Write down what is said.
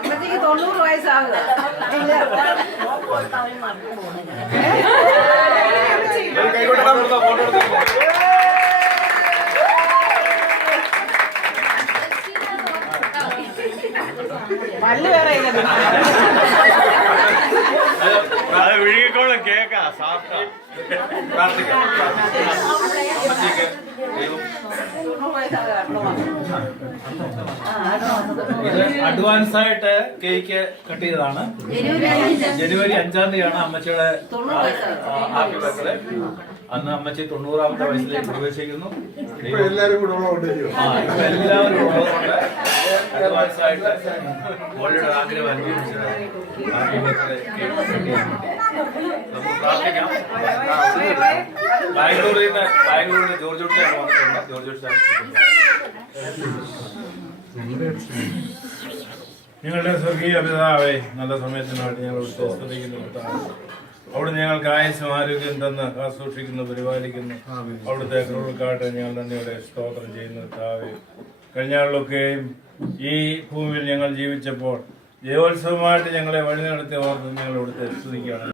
അമ്മത്തേക്ക് 90 വയസ്സാകുക. പല്ല് വേറെ അത് വിഴുകിക്കോളും. കേക്കാ സാഫ്റ്റാ. പ്രാർത്ഥിക്കാം. അഡ്വാൻസ് ആയിട്ട് കേക്ക് കട്ട് ചെയ്തതാണ്. ജനുവരി 5-ാം തീയതിയാണ് അമ്മച്ചിയുടെ ഹാപ്പി ബർത്ത്ഡേ. അന്ന് അമ്മച്ചി 90ാമത്തെ വയസ്സിലേക്ക് പ്രവേശിക്കുന്നു. എല്ലാവരും കൂടെ എല്ലാവരും ഉള്ളതുകൊണ്ട് അഡ്വാൻസ് ആയിട്ട് മോളുടെ ആഗ്രഹം അനുഭവിച്ചത് ഹാപ്പി ബർത്ത്ഡേ കേക്ക് കട്ട് ചെയ്യുന്നു. നമുക്ക് പ്രാർത്ഥിക്കാം. ബാംഗ്ലൂരിൽ ജോർജ് ഉച്ചാൻ വന്നിട്ടുണ്ട്. ജോർജ് ഉച്ചാൻ ഞങ്ങളുടെ സ്വർഗീയ പിതാവേ, നല്ല സമയത്തിനായിട്ട് ഞങ്ങൾ സ്തുതിക്കുന്നു. അവിടെ ഞങ്ങൾക്ക് ആയുസ്സും ആരോഗ്യം തന്ന് സൂക്ഷിക്കുന്നു, പരിപാലിക്കുന്നു. അവിടുത്തെ കൃപക്കാട്ട് ഞങ്ങൾ നന്ദിയോടെ സ്തോത്രം ചെയ്യുന്നു. പിതാവേ, കഴിഞ്ഞാളിലൊക്കെയും ഈ ഭൂമിയിൽ ഞങ്ങൾ ജീവിച്ചപ്പോൾ ജയോത്സവമായിട്ട് ഞങ്ങളെ വഴി നടത്തി ഓർത്ത് ഞങ്ങൾ ഇവിടുത്തെ സ്തുതിക്കുകയാണ്.